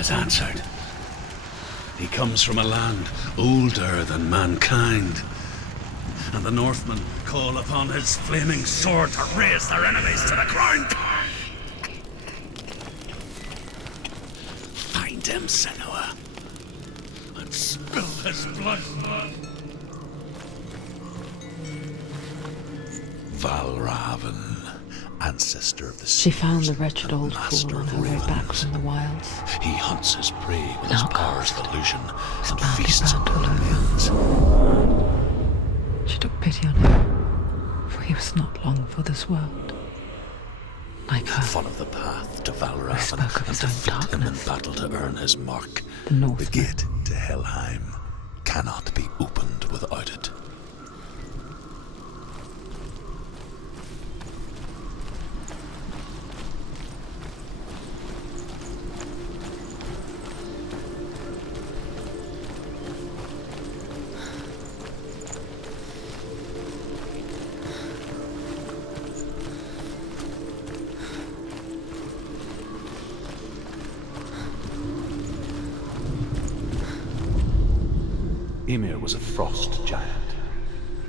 has answered. He comes from a land older than mankind, and the Northmen call upon his flaming sword to raze their enemies to the ground. Find him, Senua, and spill his blood. Valravn, ancestor of the sea. She found the wretched old fool on her way back from the wilds. He hunts his prey with his powers of illusion and badly feasts on burnt all their over. lands. She took pity on him, for he was not long for this world. Like her, Follow the path to who Valravn spoke of and his own defeat him in darkness. battle to earn his mark. The The Northmen. gate to Helheim cannot be opened without it. Ymir was a frost giant,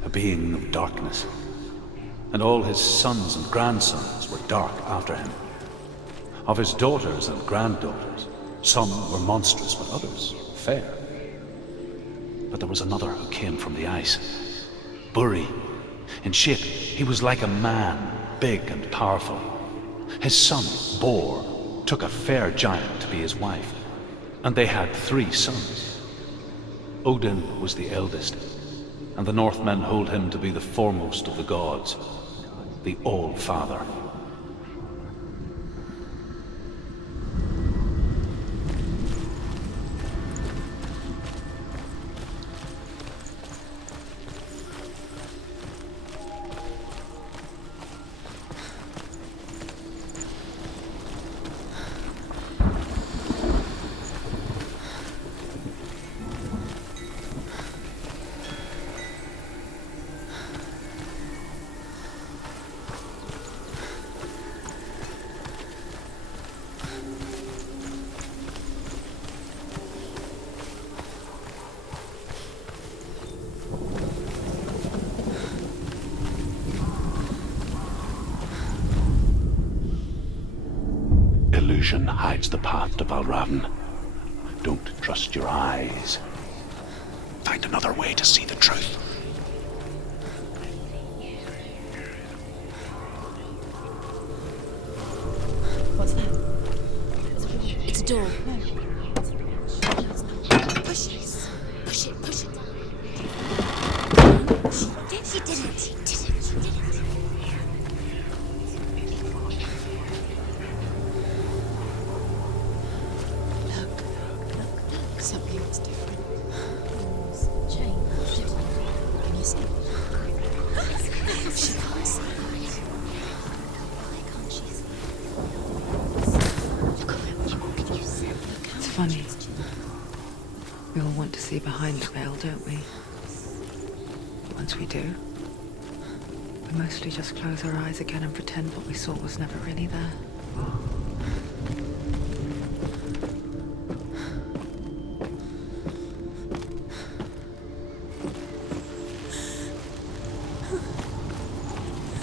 a being of darkness, and all his sons and grandsons were dark after him. Of his daughters and granddaughters, some were monstrous, but others fair. But there was another who came from the ice, Buri. In shape, he was like a man, big and powerful. His son, Bor, took a fair giant to be his wife, and they had 3 sons. Odin was the eldest, and the Northmen hold him to be the foremost of the gods, the All-Father. Illusion hides the path to Valravn. Don't trust your eyes. Find another way to see the truth. What's that? It's a door. Push it. Push it. Push it. She didn't. She didn't. She didn't. Look. Something's different. Change. Can you see? She can't see. Why can't she see? Look around you. It's funny. We all want to see behind the veil, don't we? Once we do, we mostly just close our eyes again and pretend what we saw was never really there.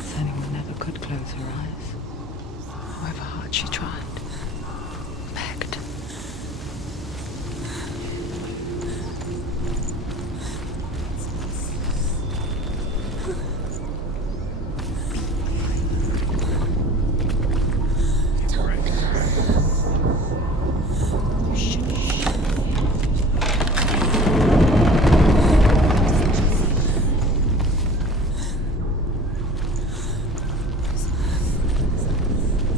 Senua never could close her eyes, however hard she tried. Begged.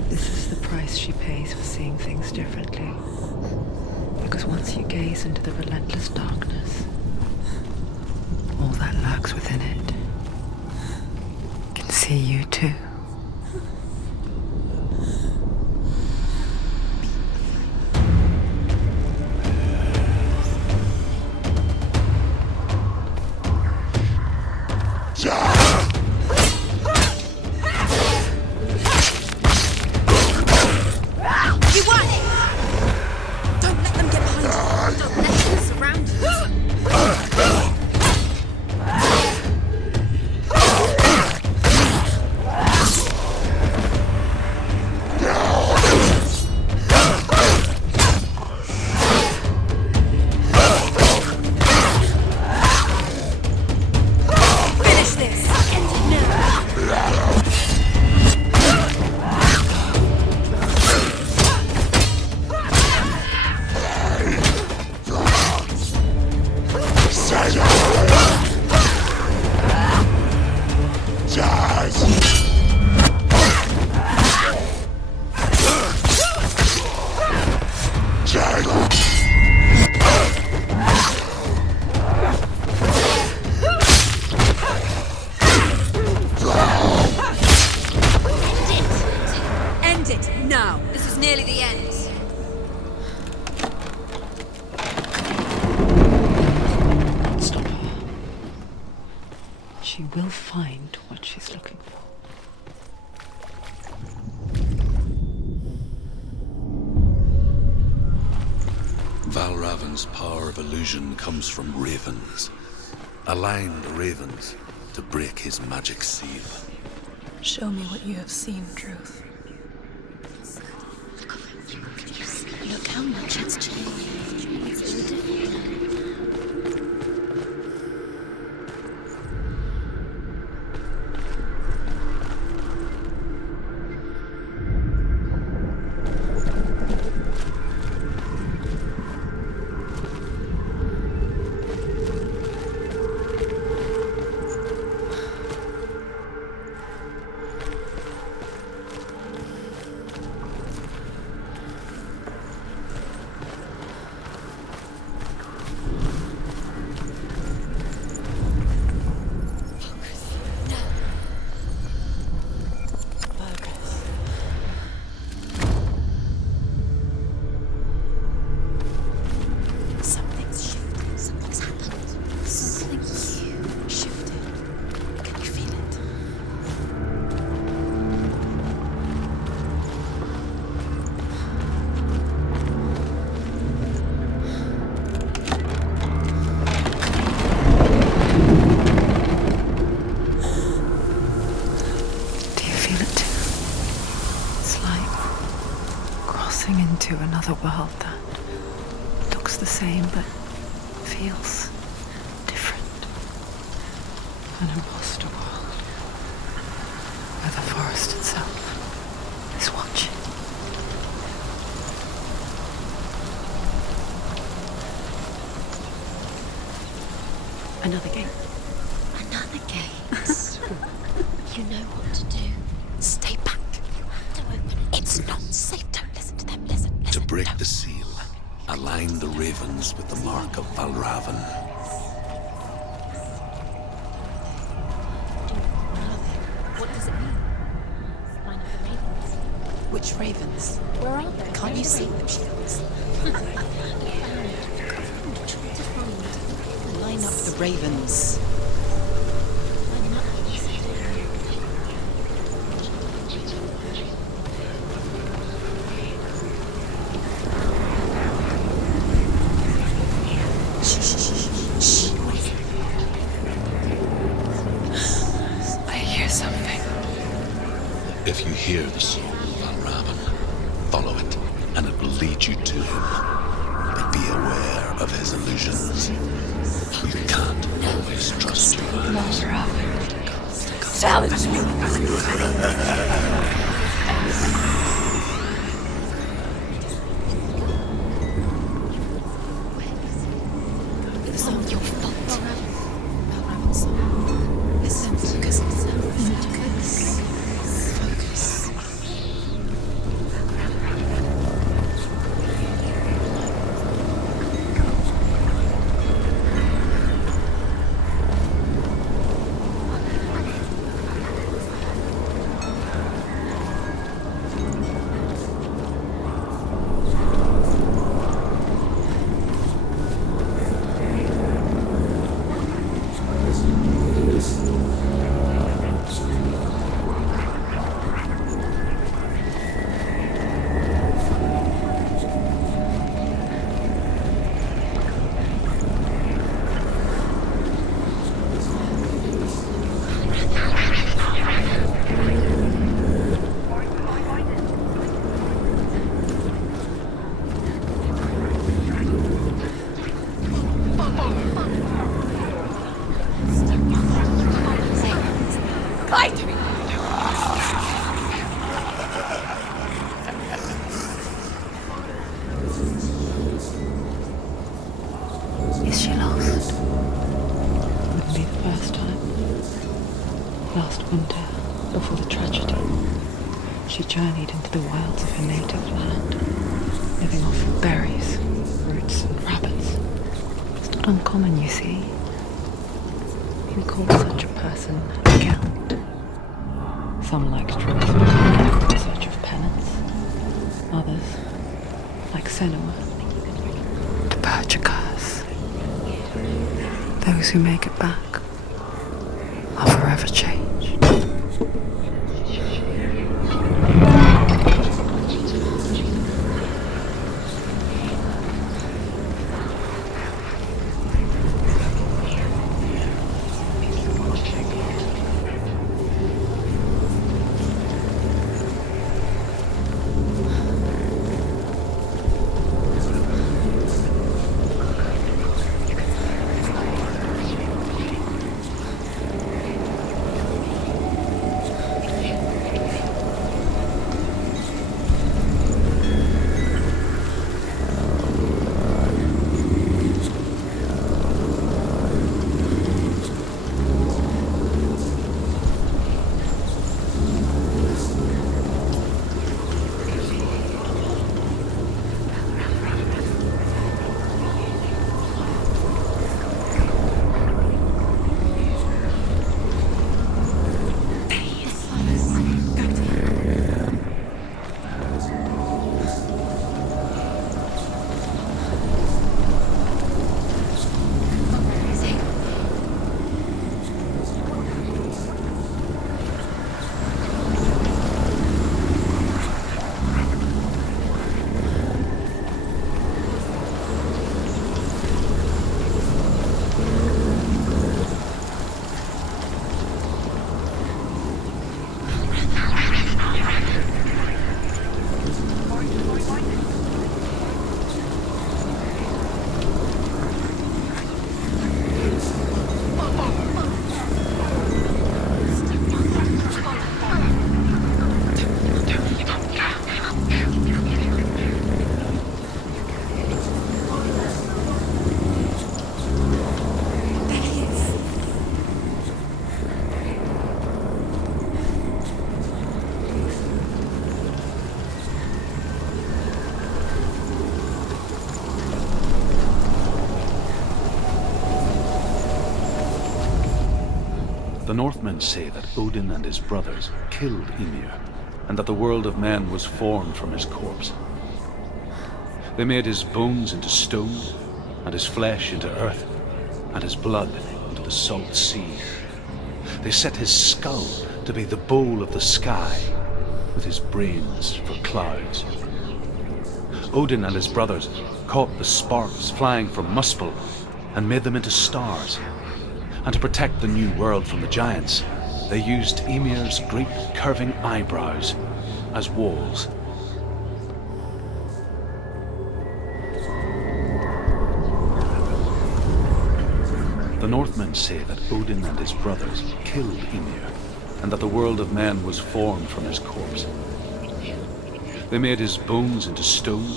This is the price she pays for seeing things differently. Because once you gaze into the relentless darkness, all that lurks within it can see you too. You want it? Don't let she will find what she's looking for. Valravn's power of illusion comes from ravens. Align the ravens to break his magic seal. Show me what you have seen, Truth. Look how much it's changed. It's all different now. Into another world that looks the same but feels different. An imposter world where the forest itself is watching. Another gate. Another gate. You know what to do. Stay back. You have to open it. It's not safe. Don't listen to them. Listen. To break the seal, align the ravens with the mark of Valravn. What does it mean? Line up the ravens. Which ravens? Where are they? Can't you see them, she goes. Line up the ravens. If you hear the soul of Valravn, follow it, and it will lead you to him. But be aware of his illusions. You can't always trust your eyes. Silence me! It's all your fault. Valravn's soul. Listen, focus. Focus. Is she lost? Wouldn't be the first time. Last winter, before the tragedy, she journeyed into the wilds of her native land, living off of berries, roots and rabbits. It's not uncommon, you see. We call such a person a count. Some like Truth, in search of penance. Others, like Senua, to purge a curse. Those who make it back are never change. The Northmen say that Odin and his brothers killed Ymir, and that the world of men was formed from his corpse. They made his bones into stone, and his flesh into earth, and his blood into the salt sea. They set his skull to be the bowl of the sky, with his brains for clouds. Odin and his brothers caught the sparks flying from Muspel and made them into stars. And to protect the new world from the giants, they used Ymir's great curving eyebrows as walls. The Northmen say that Odin and his brothers killed Ymir, and that the world of men was formed from his corpse. They made his bones into stone,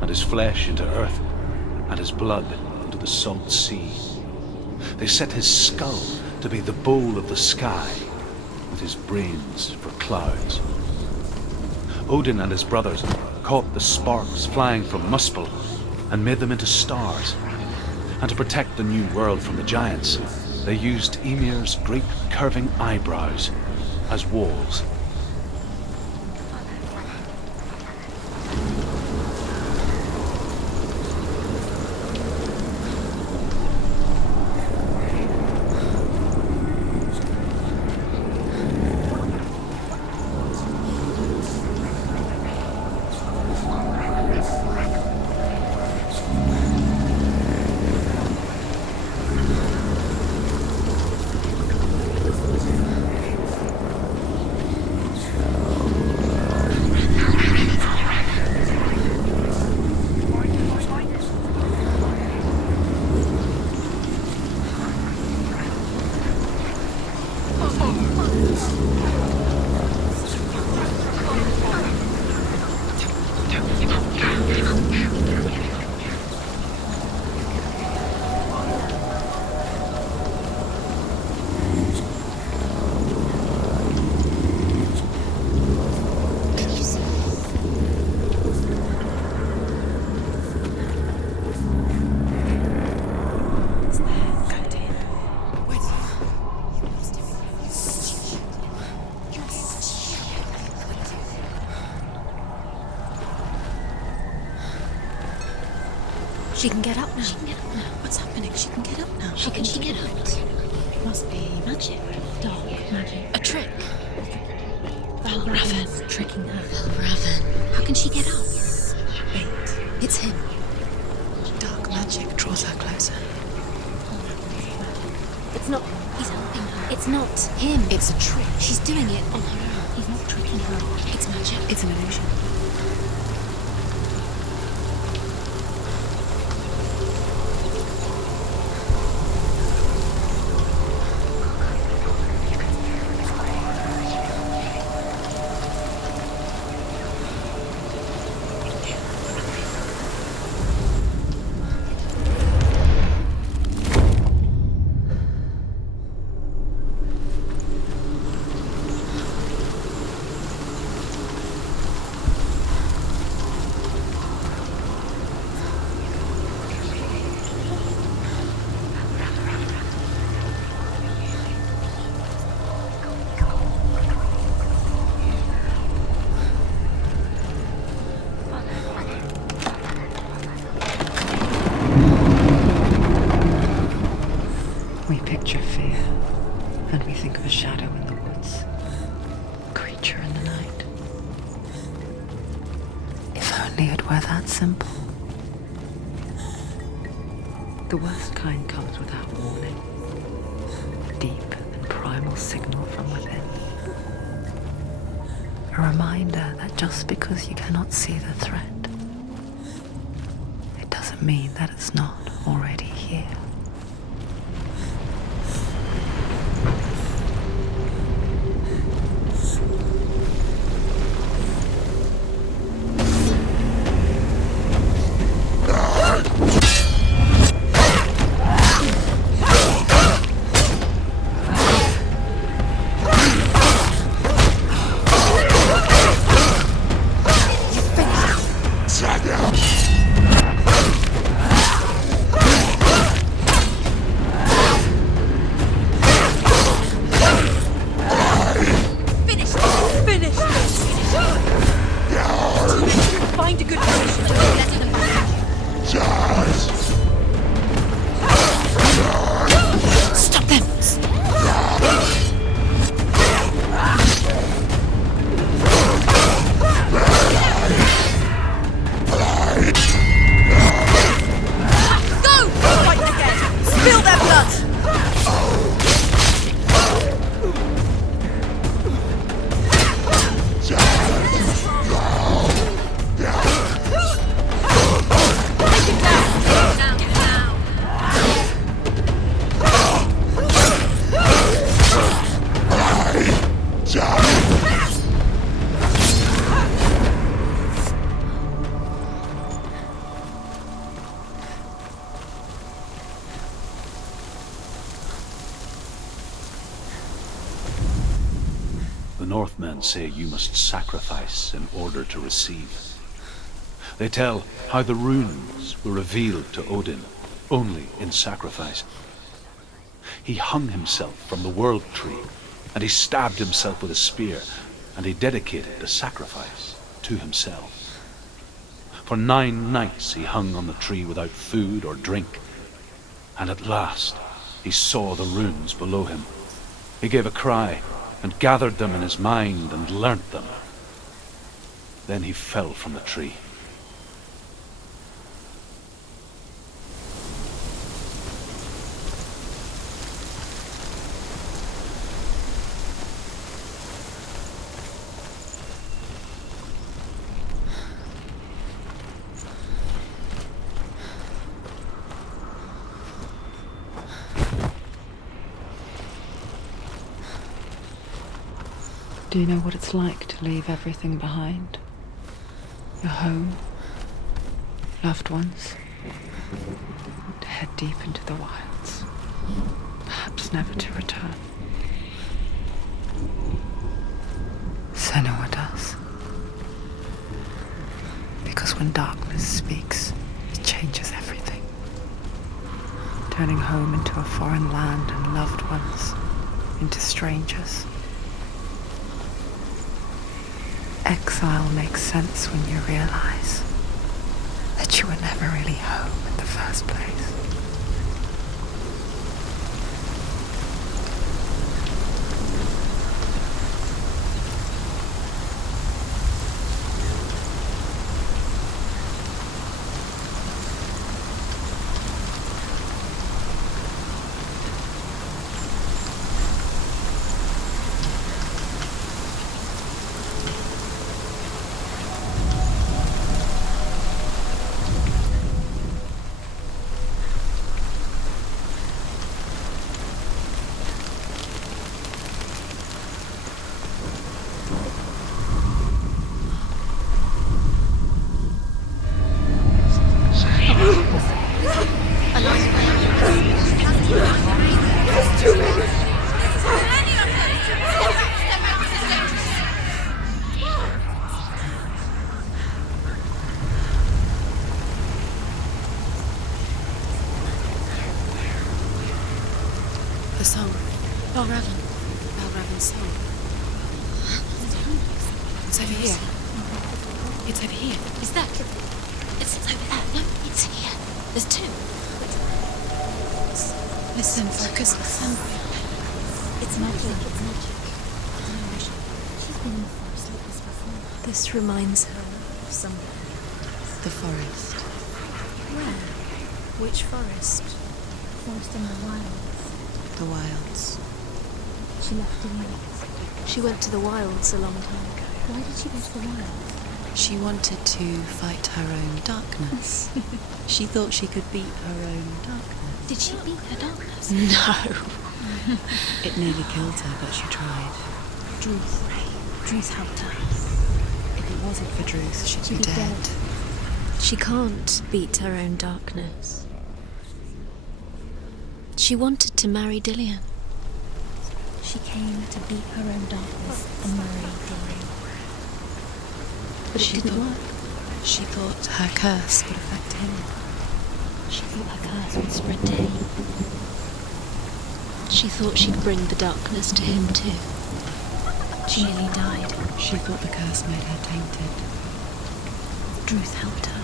and his flesh into earth, and his blood into the salt sea. They set his skull to be the bowl of the sky, with his brains for clouds. Odin and his brothers caught the sparks flying from Muspel and made them into stars. And to protect the new world from the giants, they used Ymir's great curving eyebrows as walls. She can get up now. What's happening? She can get up now. She can get up. Must be magic. Dark magic. A trick. Valravn tricking her. Valravn. How can she get out? Wait. It's him. Dark magic draws her closer. It's not. He's helping her. It's not him. It's a trick. She's doing it on her own. He's not tricking her. It's magic. It's an illusion. We picture fear, and we think of a shadow in the woods, a creature in the night. If only it were that simple. The worst kind comes without warning. A deep and primal signal from within. A reminder that just because you cannot see the threat, it doesn't mean that it's not already here. The Northmen say you must sacrifice in order to receive. They tell how the runes were revealed to Odin only in sacrifice. He hung himself from the world tree, and he stabbed himself with a spear, and he dedicated the sacrifice to himself. For 9 nights he hung on the tree without food or drink, and at last he saw the runes below him. He gave a cry, and gathered them in his mind and learnt them. Then he fell from the tree. Do you know what it's like to leave everything behind? Your home, loved ones, to head deep into the wilds, perhaps never to return. Senua does. Because when darkness speaks, it changes everything, turning home into a foreign land and loved ones into strangers. Exile makes sense when you realize that you were never really home in the first place. The song. Valravn. Valravn's song. It's over here. It's over here. Is that? It's over there. No, it's here. There's two. Listen, focus, listen. It's magic. It's magic. She's been in the forest like this before. This reminds her of somewhere. The forest. Where? Which forest? Forest in the wilds. The wilds. She left in wilds. She went to the wilds a long time ago. Why did she go to the wilds? She wanted to fight her own darkness. She thought she could beat her own darkness. Did she beat her darkness? No. It nearly killed her, but she tried. Druth. Druth helped her. If it wasn't for Druth, she'd be dead. She can't beat her own darkness. She wanted to marry Dillian. She came to beat her own darkness and marry Dillian. But it didn't work. She thought her curse would affect him. She thought her curse would spread to him. She thought she'd bring the darkness to him too. She nearly died. She thought the curse made her tainted. Druth helped her.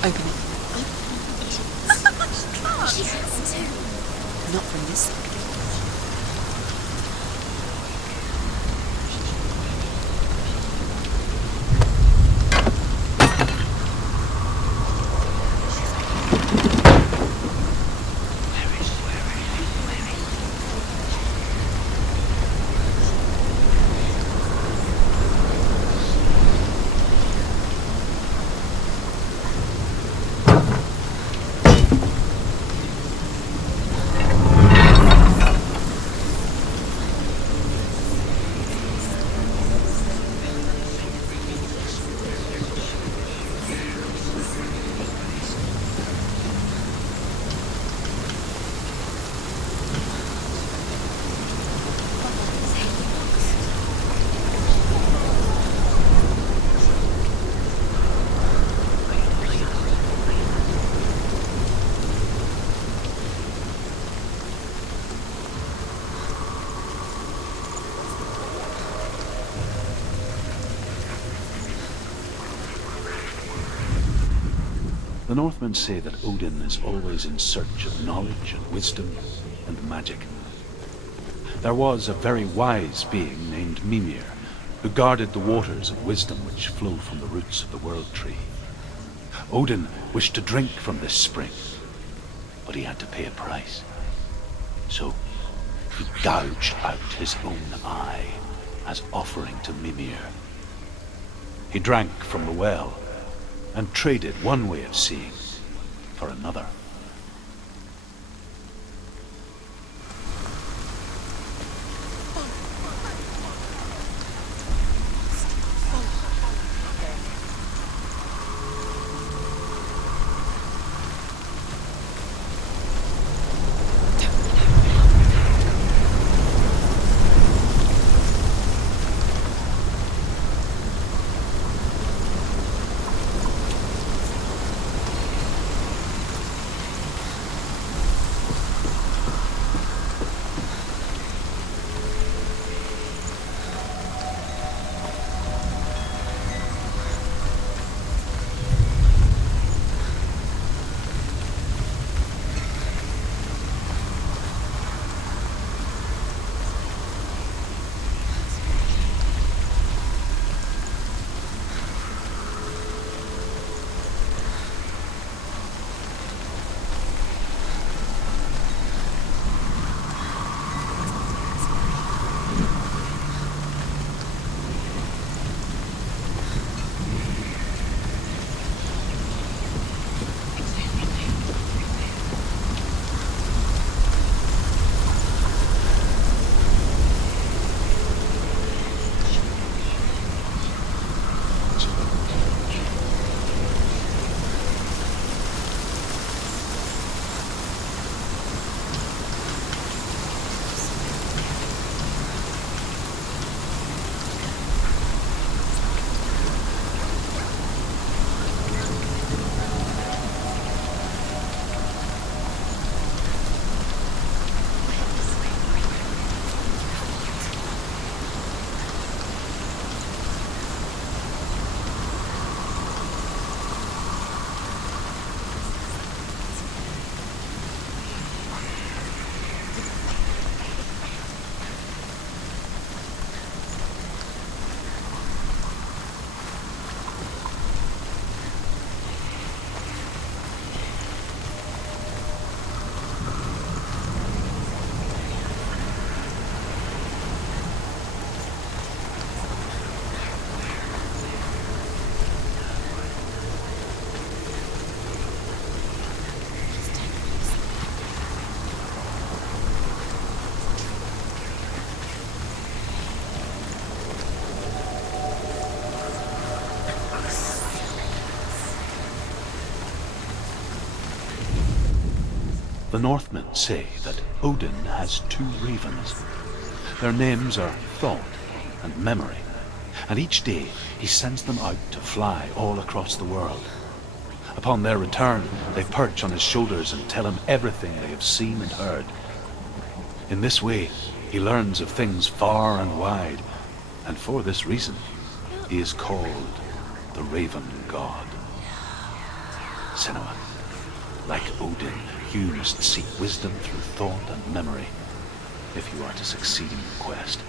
Open it. She has to. Not from this side. The Northmen say that Odin is always in search of knowledge and wisdom and magic. There was a very wise being named Mimir, who guarded the waters of wisdom which flow from the roots of the World Tree. Odin wished to drink from this spring, but he had to pay a price. So he gouged out his own eye as offering to Mimir. He drank from the well and traded one way of seeing for another. The Northmen say that Odin has two ravens. Their names are Thought and Memory, and each day he sends them out to fly all across the world. Upon their return, they perch on his shoulders and tell him everything they have seen and heard. In this way, he learns of things far and wide, and for this reason, he is called the Raven God. Senua, like Odin, you must seek wisdom through thought and memory if you are to succeed in your quest.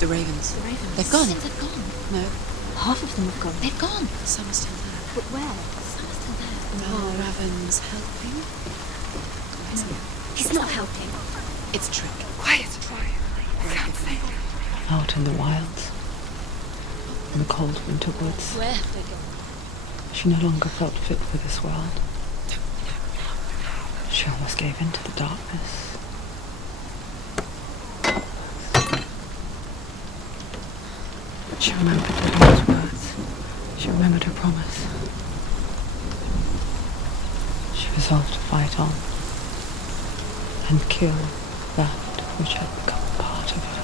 The ravens. The ravens. They've gone. They've gone. No. Half of them have gone. They've gone. Some are still there. But where? Some are still there. Valravn's helping. He's not helping. It's a trick. Quiet. Out in the wilds, in the cold winter woods, Where have they gone? she no longer felt fit for this world. She almost gave in to the darkness. She remembered Odin's words. She remembered her promise. She resolved to fight on and kill that which had become part of her.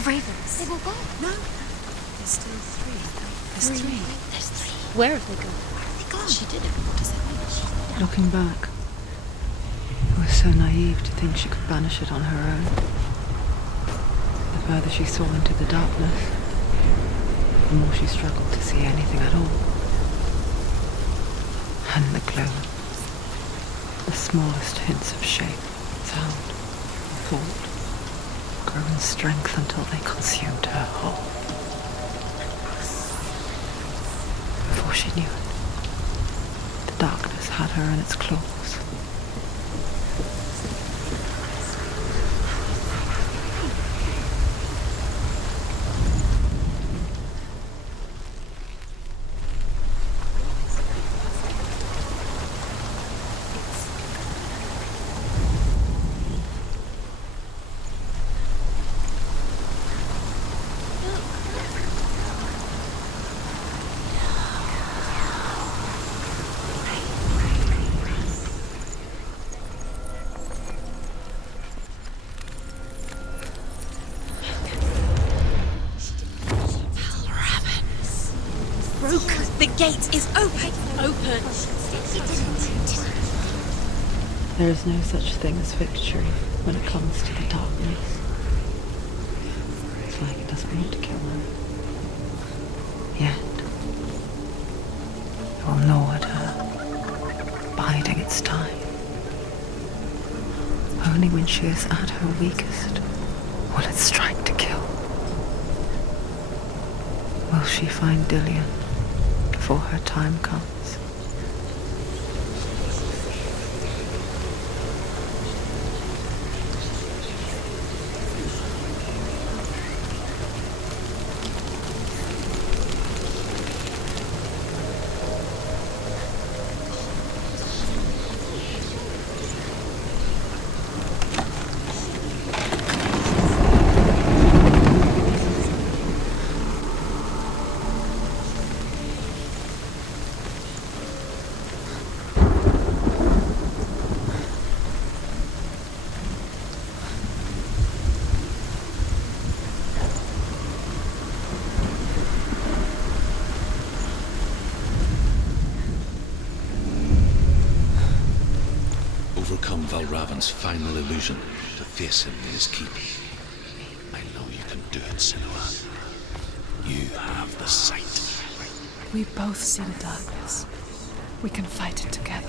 The ravens. They've all gone. No. There's still three. There's three. There's three. Where have they gone? Where have they gone? She did it. What does that mean? Looking back, it was so naive to think she could banish it on her own. The further she saw into the darkness, the more she struggled to see anything at all. And the glow, the smallest hints of shape, sound, thought, grew in strength until they consumed her whole. Before she knew it, the darkness had her in its claws. The gate is open. Open. There is no such thing as victory when it comes to the darkness. It's like it doesn't want to kill her. Yet, it will gnaw at her, biding its time. Only when she is at her weakest will it strike to kill. Will she find Dillion before her time comes? Overcome Valravn's final illusion to face him in his keep. I know you can do it, Senua. You have the sight. We both see the darkness. We can fight it together.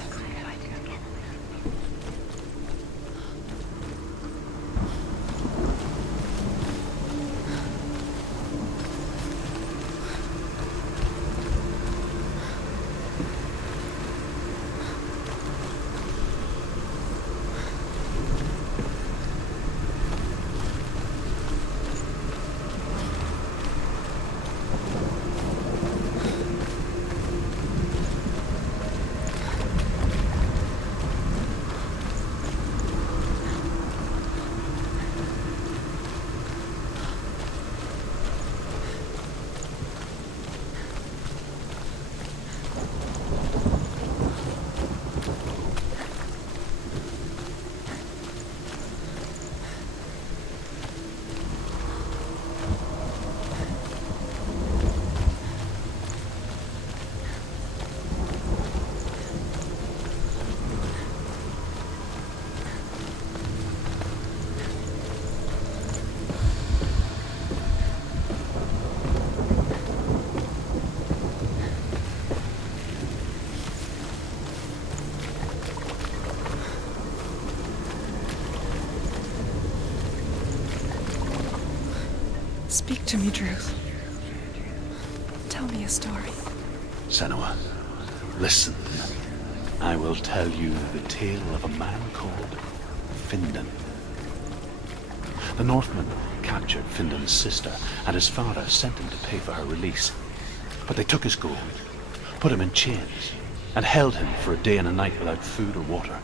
Speak to me, Druth. Tell me a story. Senua, listen. I will tell you the tale of a man called Findan. The Northmen captured Findan's sister, and his father sent him to pay for her release. But they took his gold, put him in chains, and held him for a day and a night without food or water.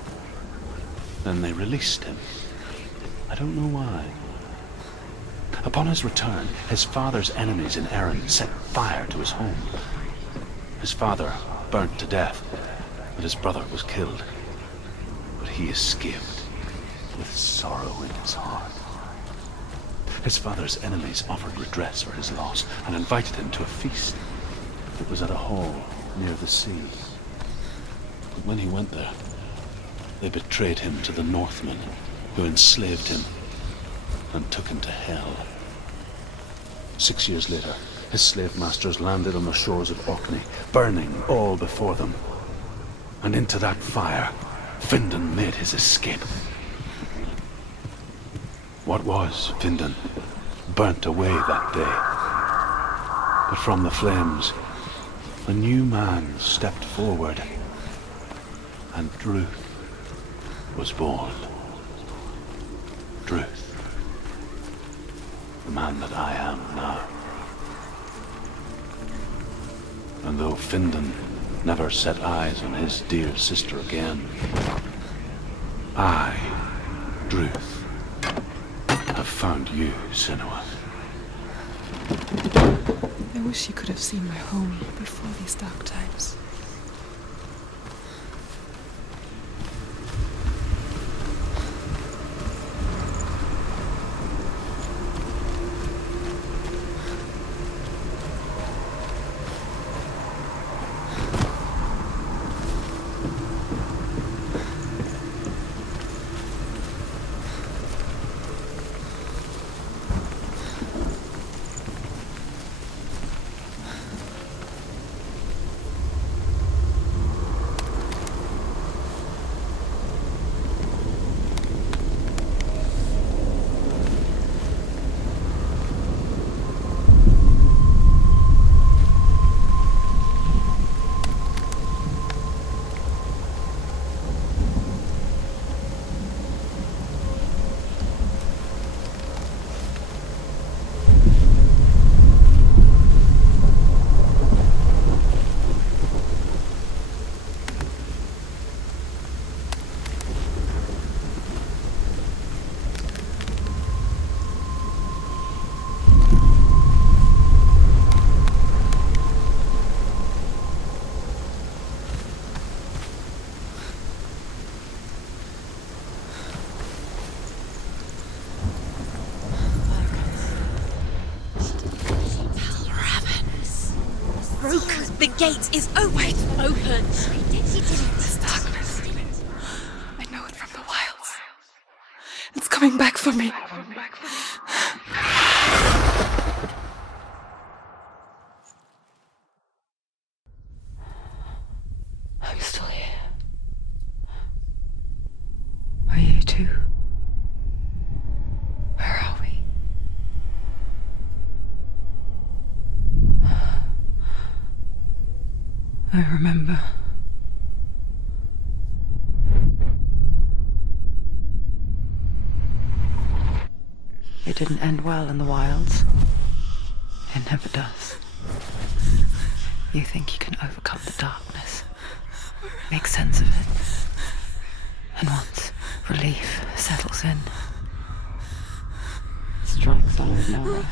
Then they released him. I don't know why. Upon his return, his father's enemies in Erin set fire to his home. His father burnt to death, and his brother was killed. But he escaped with sorrow in his heart. His father's enemies offered redress for his loss and invited him to a feast. It was at a hall near the sea. But when he went there, they betrayed him to the Northmen, who enslaved him and took him to hell. 6 years later, his slave masters landed on the shores of Orkney, burning all before them. And into that fire, Findan made his escape. What was Findan burnt away that day. But from the flames, a new man stepped forward, and Druth was born. Druth, the man that I am now. And though Findan never set eyes on his dear sister again, I, Druth, have found you, Senua. I wish you could have seen my home before these dark times. The gate is open. Open. She did it. This darkness. I know it from the wilds. It's coming back for me. I'm still here. Are you too? Where are we? I remember. It didn't end well in the wilds. It never does. You think you can overcome the darkness, make sense of it, and once relief settles in, it strikes out of nowhere,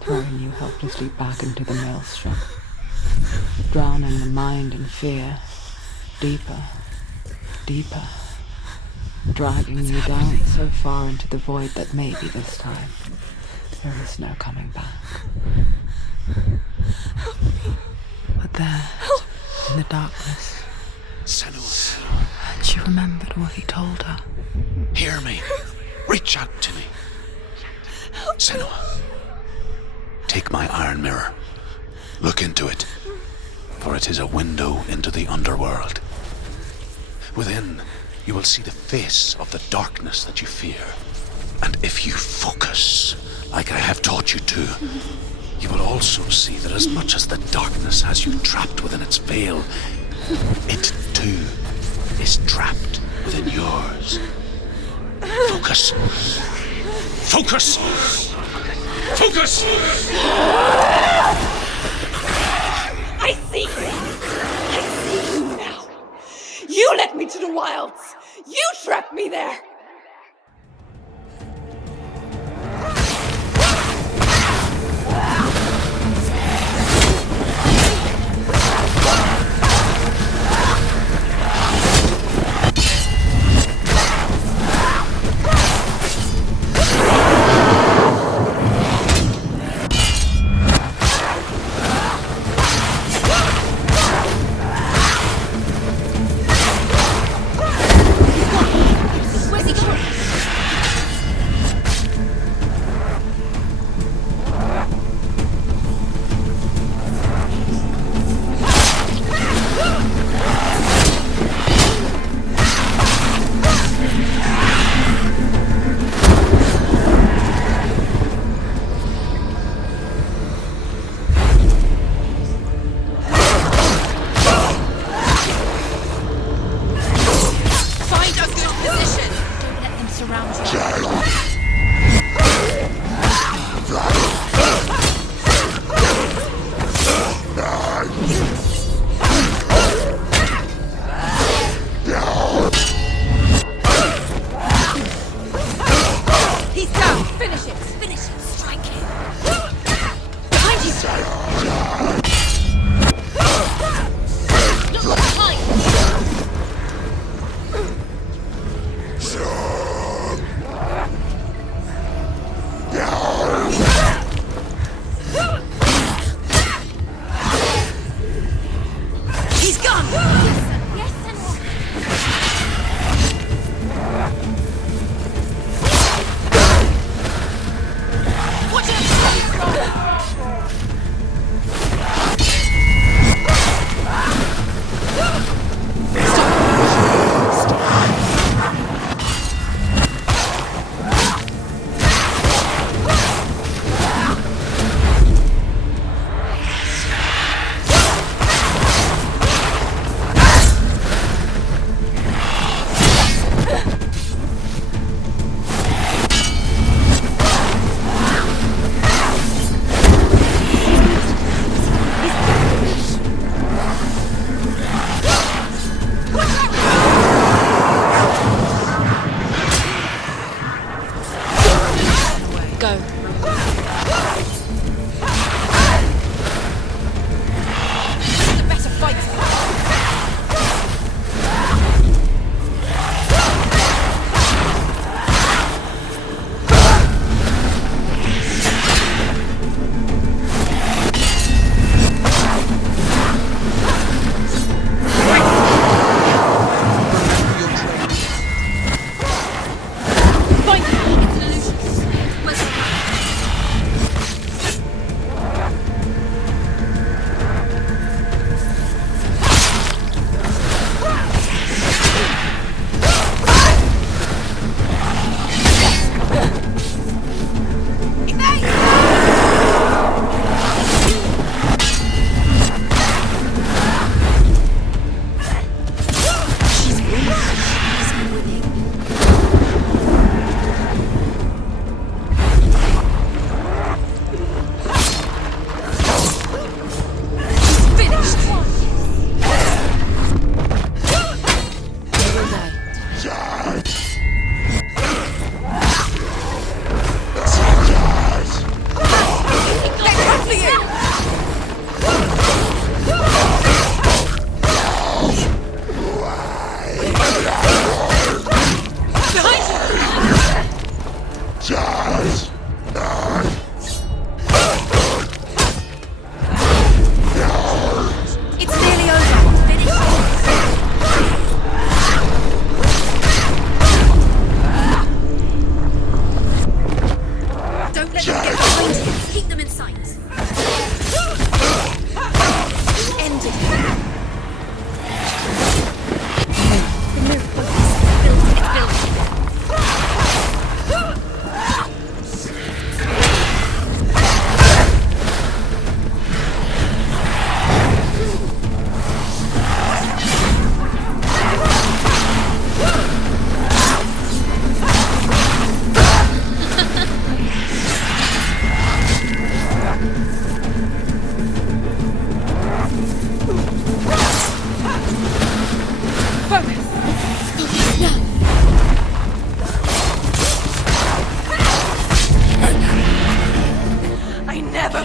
throwing you helplessly back into the maelstrom, drowning the mind in fear, deeper, deeper, dragging you down so far into the void that maybe this time there is no coming back. But there, in the darkness, Senua, and she remembered what he told her. hear me. Reach out to me. Senua, take my iron mirror. Look into it, for it is a window into the underworld. Within, you will see the face of the darkness that you fear. And if you focus, like I have taught you to, you will also see that as much as the darkness has you trapped within its veil, it too is trapped within yours. Focus. Focus! Focus! I see you! I see you now! You led me to the wilds! You trapped me there! go. The better fighter.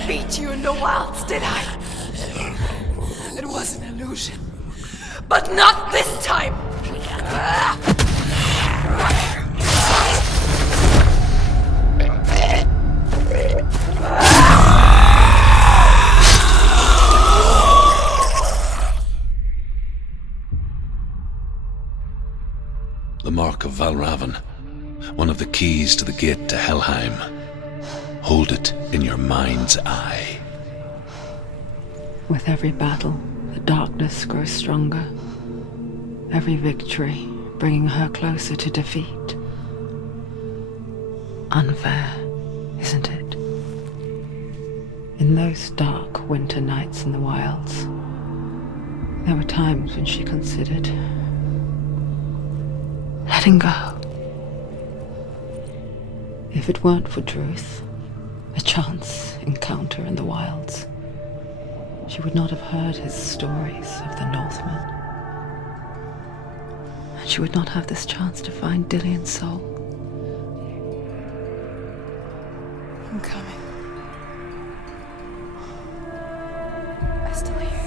beat you in the wilds, did I? It was an illusion. But not this time! The Mark of Valravn, one of the keys to the gate to Helheim. Hold it in your mind's eye. With every battle, the darkness grows stronger. Every victory bringing her closer to defeat. Unfair, isn't it? In those dark winter nights in the wilds, there were times when she considered letting go. If it weren't for Druth, a chance encounter in the wilds, she would not have heard his stories of the Northmen. And she would not have this chance to find Dillion's soul. I'm coming. I still hear you.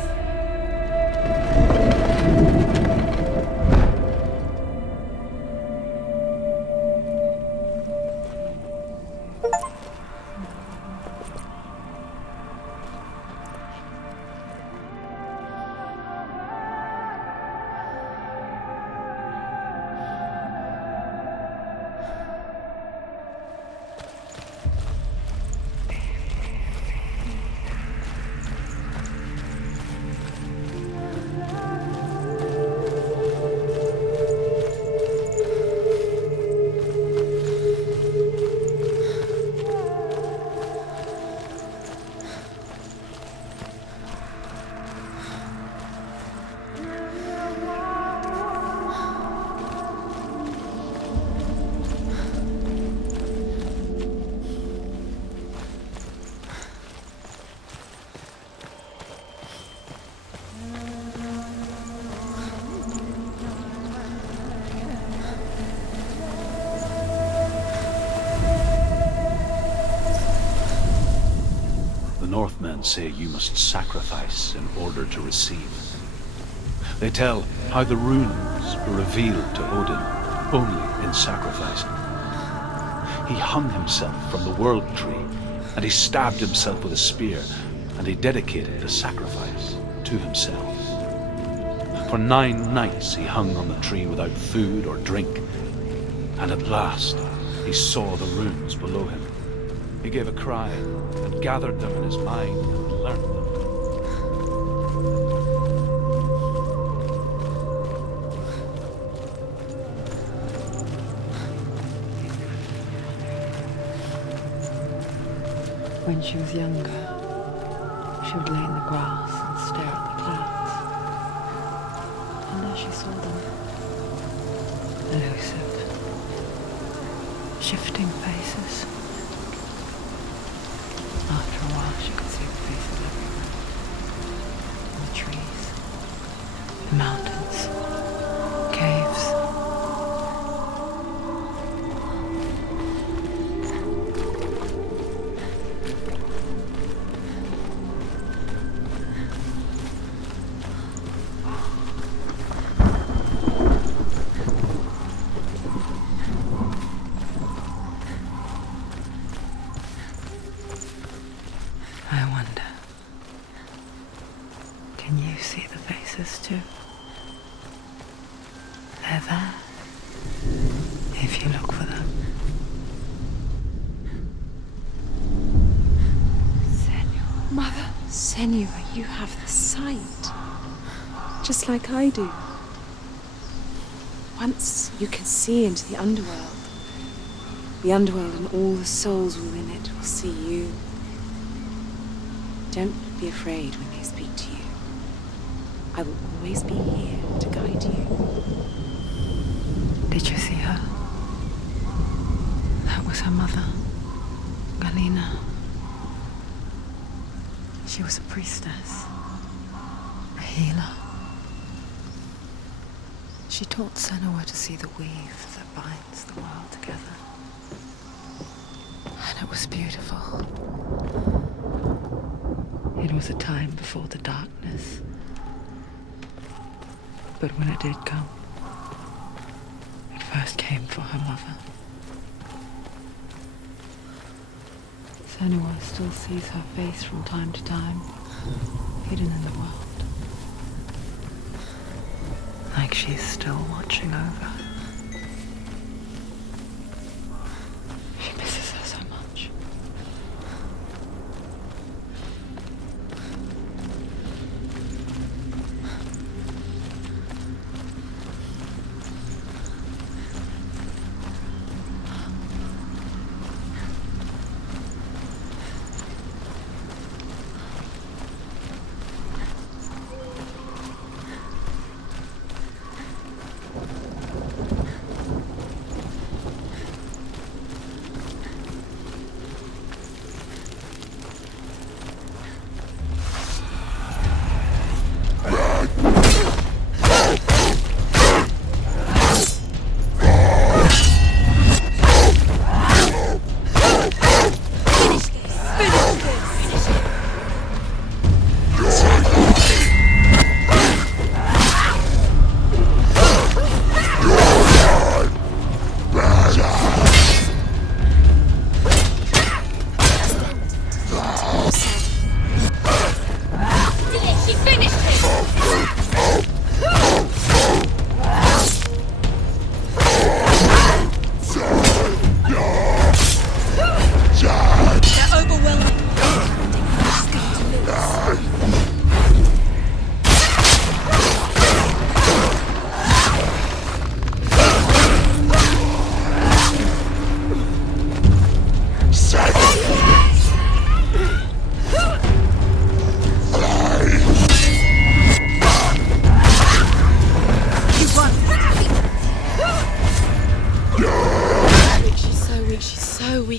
and say you must sacrifice in order to receive. They tell how the runes were revealed to Odin only in sacrifice. He hung himself from the world tree, and he stabbed himself with a spear, and he dedicated the sacrifice to himself. For 9 nights he hung on the tree without food or drink, and at last he saw the runes below him. He gave a cry and gathered them in his mind and learned them. When she was younger, she would lay in the grass and stare at the clouds. And as she saw them, elusive, shifting faces. After a while, she could see the faces everywhere. In the trees, in mountains, caves. I wonder, can you see the faces too? They're there, if you look for them. Senua. Mother. Senua, you have the sight. Just like I do. Once you can see into the underworld and all the souls within it will see you. Don't be afraid when they speak to you. I will always be here to guide you. Did you see her? That was her mother, Galina. She was a priestess, a healer. She taught Senua to see the weave that binds the world together. And it was beautiful. It was a time before the darkness. But when it did come, it first came for her mother. Senua still sees her face from time to time, hidden in the world. Like she's still watching over. She misses her so much.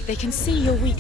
They can see you're weak.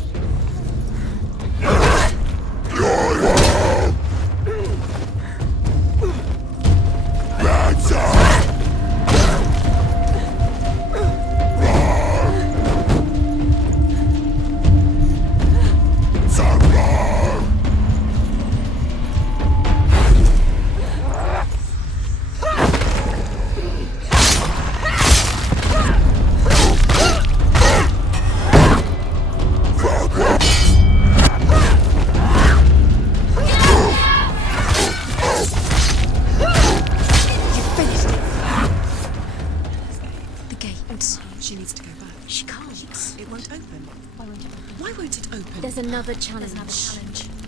Why won't it open? There's another challenge.